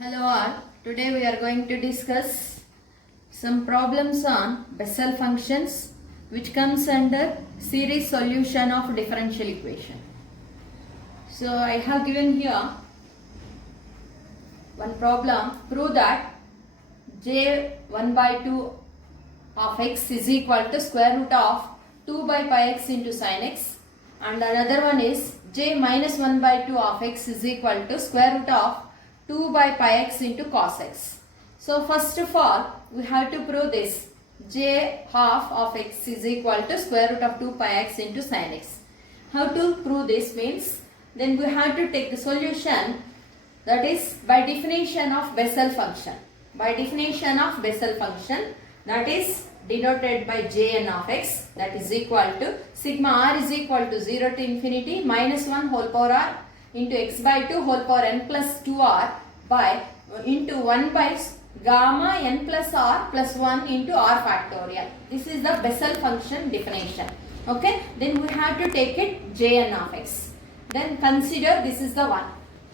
Hello all, today we are going to discuss some problems on Bessel functions which comes under series solution of differential equation. So I have given here one problem, prove that j 1 by 2 of x is equal to square root of 2 by pi x into sin x, and another one is j minus 1 by 2 of x is equal to square root of 2 by pi x into cos x. So first of all we have to prove this j half of x is equal to square root of 2 pi x into sin x. How to prove this means, then we have to take the solution, that is by definition of Bessel function. By definition of Bessel function, that is denoted by Jn of x, that is equal to sigma r is equal to 0 to infinity minus 1 whole power r into x by 2 whole power n plus 2r by into 1 by gamma n plus r plus 1 into r factorial. This is the Bessel function definition. Okay, then we have to take it Jn of x. Then consider this is the one.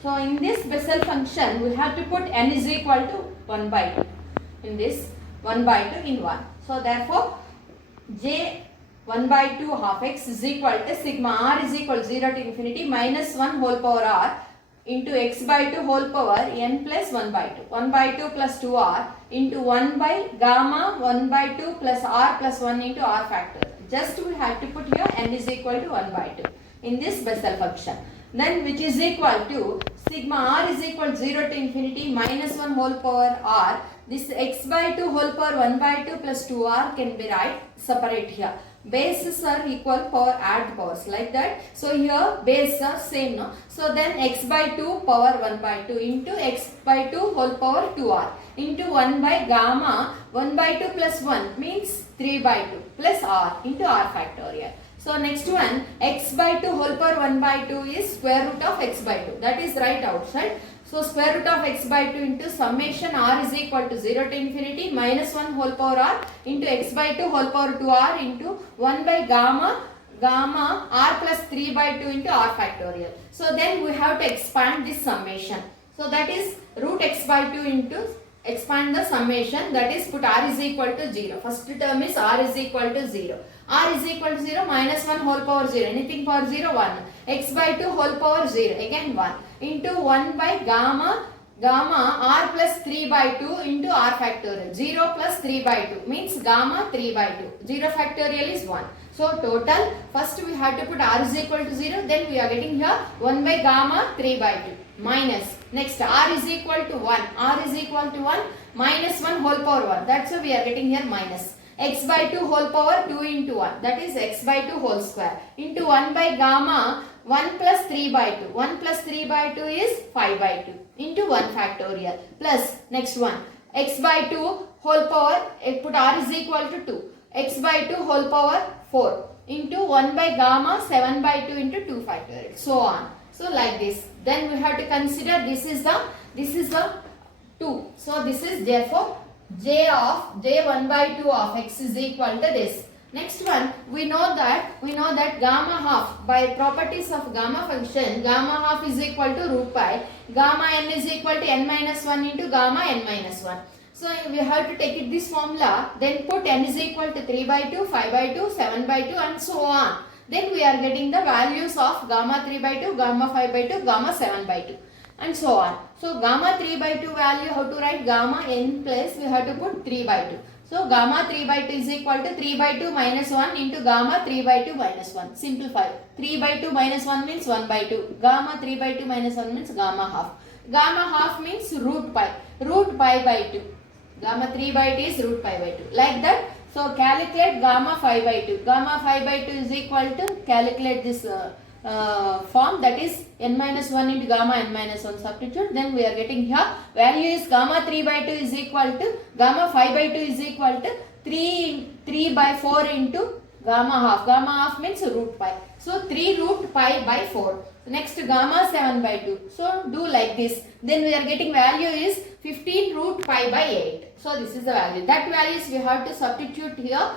So in this Bessel function we have to put n is equal to 1 by 2. In this 1 by 2 in 1. So therefore j 1 by 2 half x is equal to sigma r is equal to 0 to infinity minus 1 whole power r into x by 2 whole power n plus 1 by 2. 1 by 2 plus 2r into 1 by gamma 1 by 2 plus r plus 1 into r factor. Just we have to put here n is equal to 1 by 2 in this Bessel function. Then which is equal to sigma r is equal to 0 to infinity minus 1 whole power r. This x by 2 whole power 1 by 2 plus 2r can be write separate here. Bases are equal, power add powers like that. So here bases are same, no? So then x by 2 power 1 by 2 into x by 2 whole power 2r into 1 by gamma 1 by 2 plus 1 means 3 by 2 plus r into r factorial. So next one, x by 2 whole power 1 by 2 is square root of x by 2. That is right outside. So square root of x by 2 into summation r is equal to 0 to infinity minus 1 whole power r into x by 2 whole power 2r into 1 by gamma r plus 3 by 2 into r factorial. So then we have to expand this summation. So that is root x by 2 into expand the summation, that is put r is equal to 0. First term is r is equal to 0. R is equal to 0 minus 1 whole power 0. Anything power 0, 1. X by 2 whole power 0. Again 1. Into 1 by gamma r plus 3 by 2 into r factorial. 0 plus 3 by 2 means gamma 3 by 2. 0 factorial is 1. So total, first we have to put r is equal to 0. Then we are getting here 1 by gamma 3 by 2 minus. Next r is equal to 1. R is equal to 1 minus 1 whole power 1. That's why we are getting here minus. X by 2 whole power 2 into 1, that is x by 2 whole square into 1 by gamma 1 plus 3 by 2. 1 plus 3 by 2 is 5 by 2 into 1 factorial plus next one x by 2 whole power, put r is equal to 2. X by 2 whole power 4 into 1 by gamma 7 by 2 into 2 factorial, so on. So like this. Then we have to consider this is the 2. So this is therefore j 1 by 2 of x is equal to this. Next one, we know that gamma half, by properties of gamma function, gamma half is equal to root pi, gamma n is equal to n minus 1 into gamma n minus 1. So we have to take it this formula, then put n is equal to 3 by 2, 5 by 2, 7 by 2 and so on. Then we are getting the values of gamma 3 by 2, gamma 5 by 2, gamma 7 by 2. And so on. So gamma 3 by 2 value, how to write gamma n place, we have to put 3 by 2. So gamma 3 by 2 is equal to 3 by 2 minus 1 into gamma 3 by 2 minus 1. Simplify. 3 by 2 minus 1 means 1 by 2. Gamma 3 by 2 minus 1 means gamma half. Gamma half means root pi. Root pi by 2. Gamma 3 by 2 is root pi by 2. Like that. So calculate gamma 5 by 2. Gamma 5 by 2 is equal to, calculate this form, that is n minus 1 into gamma n minus 1 substitute. Then we are getting here value is gamma 3 by 2 is equal to gamma 5 by 2 is equal to 3 by 4 into gamma half. Gamma half means root pi. So 3 root pi by 4. Next gamma 7 by 2. So do like this. Then we are getting value is 15 root pi by 8. So this is the value. That values we have to substitute here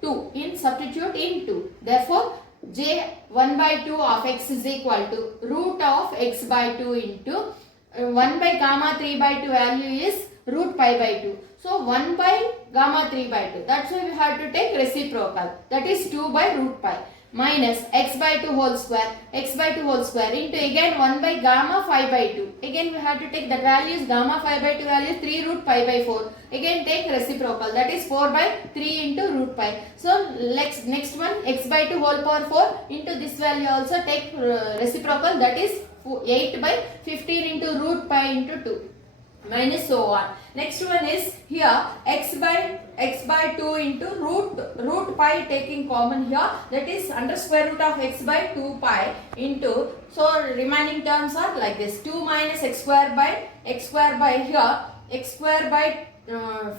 2. Substitute in 2. Therefore j 1 by 2 of x is equal to root of x by 2 into 1 by gamma 3 by 2 value is root pi by 2. So 1 by gamma 3 by 2. That's why we have to take reciprocal. That is 2 by root pi minus x by 2 whole square, x by 2 whole square into again 1 by gamma 5 by 2. Again we have to take the values, gamma 5 by 2 value 3 root pi by 4. Again take reciprocal, that is 4 by 3 into root pi. So next one, x by 2 whole power 4 into this value also take reciprocal, that is 8 by 15 into root pi into 2 minus so on. Next one is here x by 2 into root pi taking common here, that is under square root of x by 2 pi into, so remaining terms are like this, 2 minus x square by here x square by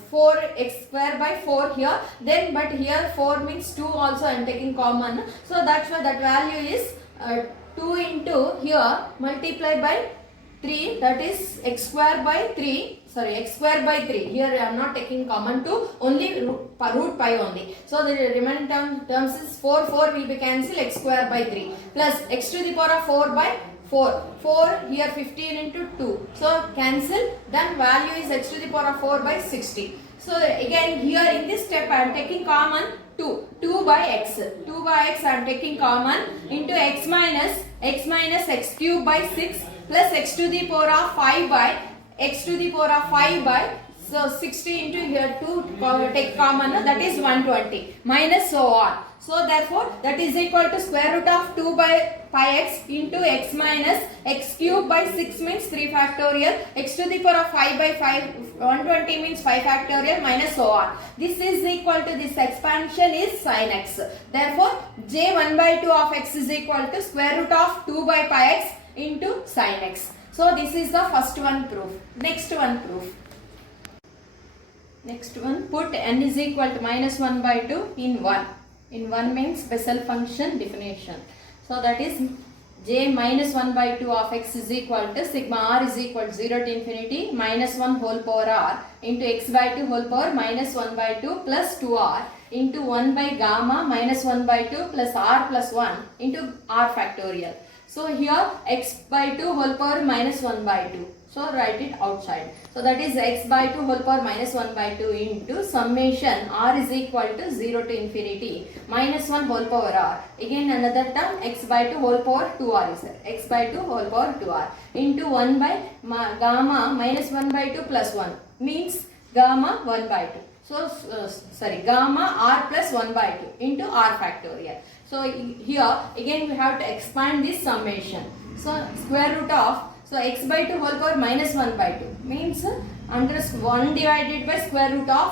4 x square by 4 here, then but here 4 means 2 also I am taking common, so that's why that value is 2 into here multiply by 3, that is x square by 3, sorry x square by 3, here I am not taking common 2, only root pi only. So the remaining terms is 4 will be cancelled, x square by 3 plus x to the power of 4 by 4 here 15 into 2, so cancel, then value is x to the power of 4 by 60. So again here in this step I am taking common 2 by x I am taking common into x minus x cube by 6 plus x to the power of 5 by so 60 into here 2 take common, that is 120 minus so on. So therefore that is equal to square root of 2 by pi x into x minus x cube by 6 means 3 factorial, x to the power of 5 by 120 means 5 factorial minus so on. This is equal to this expansion is sin x. Therefore j 1 by 2 of x is equal to square root of 2 by pi x into sin x. So this is the first one proof. Next one proof. Next one, put n is equal to minus 1 by 2 in 1. In 1 means Bessel function definition. So that is j minus 1 by 2 of x is equal to sigma r is equal to 0 to infinity minus 1 whole power r into x by 2 whole power minus 1 by 2 plus 2r into 1 by gamma minus 1 by 2 plus r plus 1 into r factorial. So here x by 2 whole power minus 1 by 2. So write it outside. So that is x by 2 whole power minus 1 by 2 into summation r is equal to 0 to infinity minus 1 whole power r. Again another term x by 2 whole power 2r is there. X by 2 whole power 2r into 1 by gamma minus 1 by 2 plus 1 means gamma 1 by 2. So gamma r plus 1 by 2 into r factorial. So here again we have to expand this summation. So square root of, so x by 2 whole power minus 1 by 2 means under 1 divided by square root of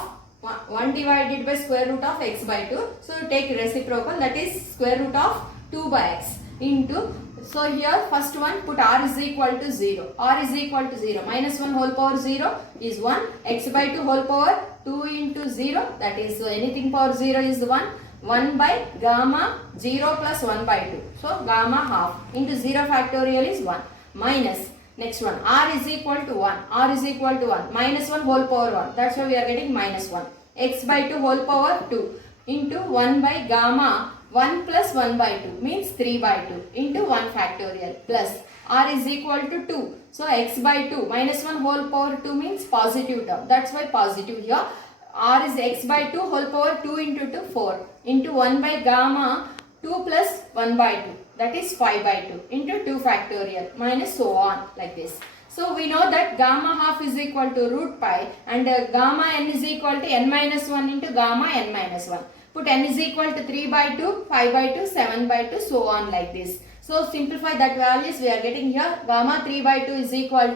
1 divided by square root of x by 2. So take reciprocal, that is square root of 2 by x into, so here first one put r is equal to 0. R is equal to 0. Minus 1 whole power 0 is 1. X by 2 whole power 2 into 0, that is anything power 0 is 1. 1 by gamma 0 plus 1 by 2. So gamma half into 0 factorial is 1 minus next one r is equal to 1. R is equal to 1 minus 1 whole power 1. That's why we are getting minus 1. X by 2 whole power 2 into 1 by gamma 1 plus 1 by 2 means 3 by 2 into 1 factorial plus r is equal to 2. So x by 2 minus 1 whole power 2 means positive term. That's why positive here. R is x by 2 whole power 2 into 2 4 into 1 by gamma 2 plus 1 by 2, that is 5 by 2 into 2 factorial minus so on like this. So we know that gamma half is equal to root pi and gamma n is equal to n minus 1 into gamma n minus 1. Put n is equal to 3 by 2, 5 by 2, 7 by 2, so on like this. So simplify that values we are getting here. Gamma 3 by 2 is equal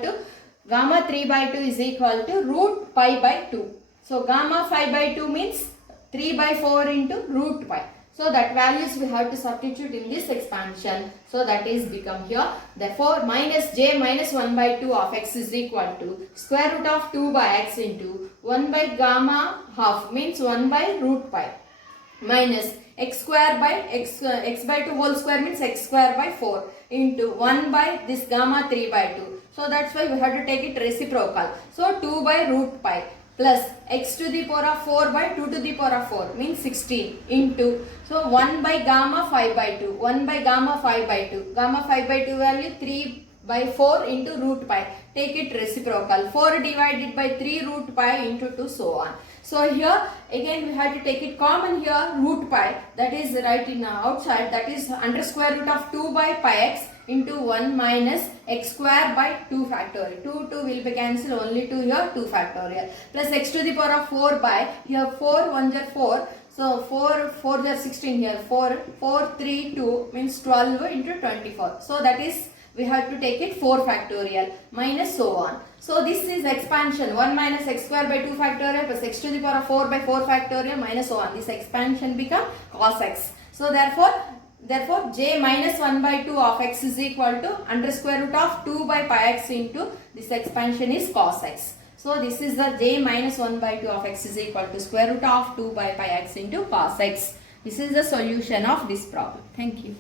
to root pi by 2. So gamma 5 by 2 means 3 by 4 into root pi. So that values we have to substitute in this expansion. So that is become here. Therefore minus j minus 1 by 2 of x is equal to square root of 2 by x into 1 by gamma half means 1 by root pi minus x square by x by 2 whole square means x square by 4 into 1 by this gamma 3 by 2. So that's why we have to take it reciprocal. So 2 by root pi plus x to the power of 4 by 2 to the power of 4 means 16 into, so 1 by gamma 5 by 2, 1 by gamma 5 by 2, gamma 5 by 2 value 3 by 4 into root pi. Take it reciprocal. 4 divided by 3 root pi into 2, so on. So here again we have to take it common here, root pi, that is right in outside, that is under square root of 2 by pi x into 1 minus x square by 2 factorial. 2 will be cancelled, only 2 here, 2 factorial. Plus x to the power of 4 by, here 4 1 are 4. So 4 are 16 here, 4 3 2 means 12 into 24. So that is, we have to take it 4 factorial minus so on. So this is expansion, 1 minus x square by 2 factorial plus x to the power of 4 by 4 factorial minus so on. This expansion become cos x. So therefore j minus 1 by 2 of x is equal to under square root of 2 by pi x into this expansion is cos x. So this is the j minus 1 by 2 of x is equal to square root of 2 by pi x into cos x. This is the solution of this problem. Thank you.